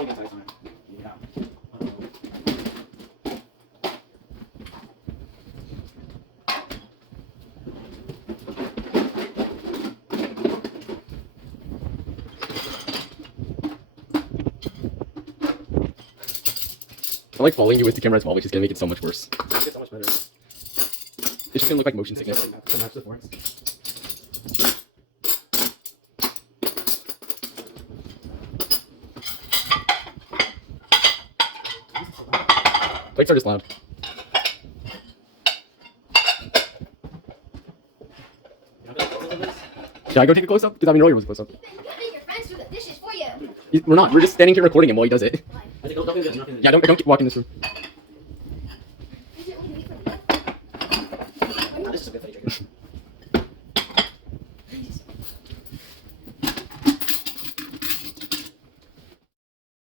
I like following you with the camera as well, which is gonna make it so much worse. Make it so much better. It's just gonna look like motion sickness. To match the forms. Plates are just loud. Should I go take a close up? Because I mean, earlier was a close up. You can make your friends do the dishes for you. We're not. We're just standing here recording him while he does it. I think don't Yeah, don't keep walking this room.